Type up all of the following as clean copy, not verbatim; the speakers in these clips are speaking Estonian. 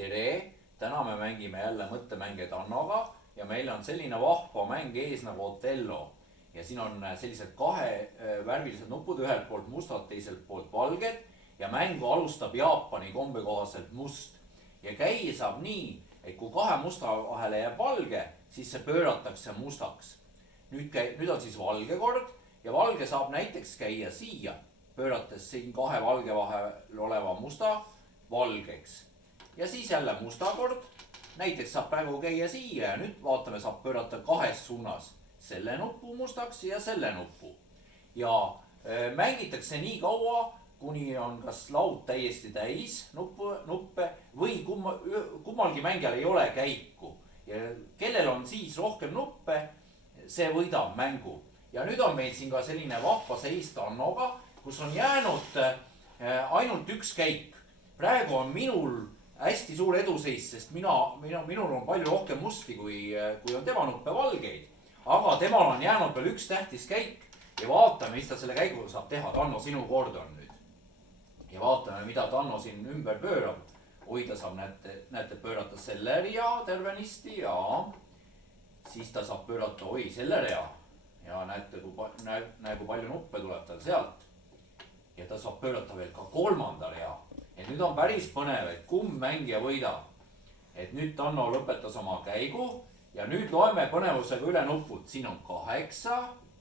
tere, täna me mängime jälle mõttemänge Tannoga ja meil on selline vahva mäng ees nagu Otello. Ja siin on sellised värvilised nupud, ühelt poolt mustad, teiselt poolt valged ja mängu alustab Jaapani kombe kohaselt must. Ja käia saab nii, et kui kahe musta vahele jääb valge, siis see pööratakse mustaks. Nüüd on siis valge kord ja valge saab näiteks käia siia, pöörates siin kahe valge vahel oleva musta valgeks. Ja siis jälle musta kord, näiteks saab praegu käia siia ja nüüd vaatame, saab pöörata kahes suunas. Selle nupu mustaks ja selle nupu. Ja mängitakse nii kaua, kuni on kas laud täiesti täis nuppe või kummalgi mängijal ei ole käiku. Ja kellel on siis rohkem nuppe, see võidab mängu. Ja nüüd on meil siin ka selline vahva seis Tannoga, kus on jäänud ainult üks käik. Praegu on minul hästi suur eduseis, sest minul on palju rohkem musti, kui on tema nuppe valgeid. Aga temal on jäänud veel üks tähtis käik ja vaatame, mis ta selle käiguga saab teha. Tanno, sinu kord on nüüd. Ja vaatame, mida Tanno siin ümber pöörab. Oi, ta saab, näete, pöörata selle rea tervenisti ja siis ta saab pöörata, selle rea. Ja näete, kui palju nuppe tuleb tal sealt. Ja ta saab pöörata veel ka kolmanda rea. Et nüüd on päris põnev, et kumb mängija võidab. Et nüüd Tanno lõpetas oma käigu ja nüüd loeme põnevusega üle nupud. Siin on 8,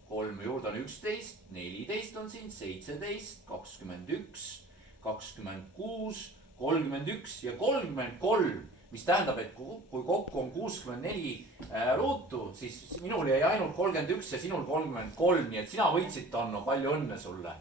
3 juurde on 11, 14 on siin, 17, 21, 26, 31 ja 33, mis tähendab, et kui kokku on 64 ruutu, siis minul jäi ainult 31 ja sinul 33, nii et sina võitsid, Tanno, palju õnne sulle.